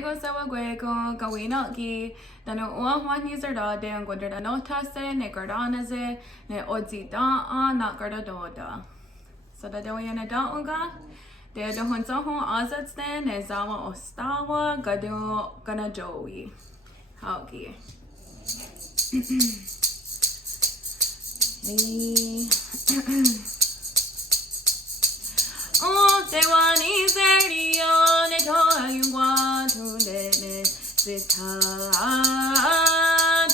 go sawa gwego gawina ki dano one user da de and gwada no tase ne gardana ze ne odzi da na garda doda. So da do yana da unga de do hun so hun azats ne ne zawa ostawa gado gana joey. Hauki. Oh, te wani serio ne toyungwa tunde zita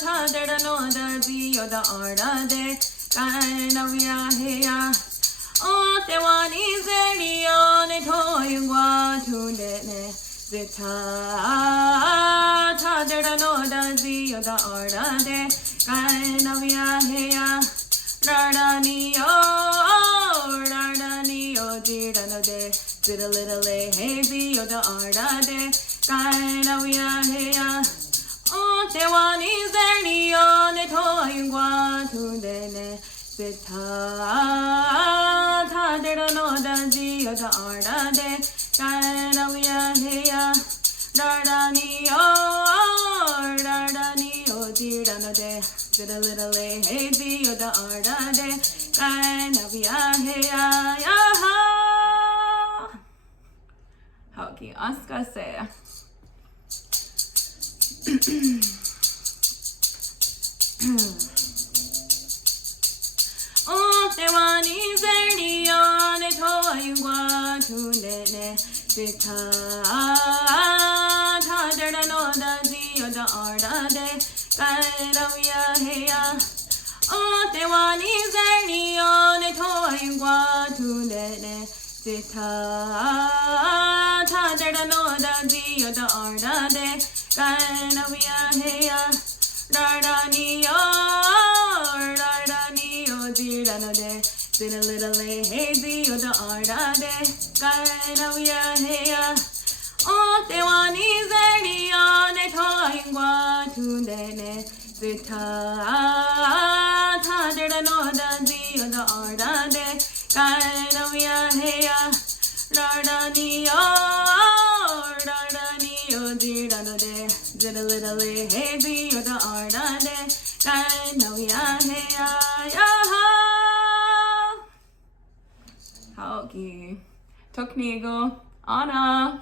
ta da no da bi yo da arda de kind of ya heya. Oh, te wani serio ne toyungwa tunde zita ta da no da bi yo da arda de kind of ya heya. Rardani oh, didano de, did a little hazy, yo da arda de, kind of ya heya. Oh, te wani zerni on it, hoyungwa to dene, zita, ta didano da zi, yo da arda de, kind of ya heya. Rardani oh, didano de, did a little hazy, yo da arda de, kind of ya heya. Hauki, aska se. Oh, te wani zerni on it, hoyungwa tunde zita ta da no da zi yo da arda de kind of ya heya. Oh, te wani zerni on it, hoyungwa tunde zita ta da no da zi yo da arda de kind of ya heya. Rardani oh, didano de, did a little hazy, yo da arda de kind of ya heya. Oh, te wani zerni on it, hoyungwa tunde zita ta da no da zi yo da arda de kind of ya heya. Rardani oh, didano de, did a little hazy, yo da arda de kind of ya heya. Hauki. Toknigo. Anna.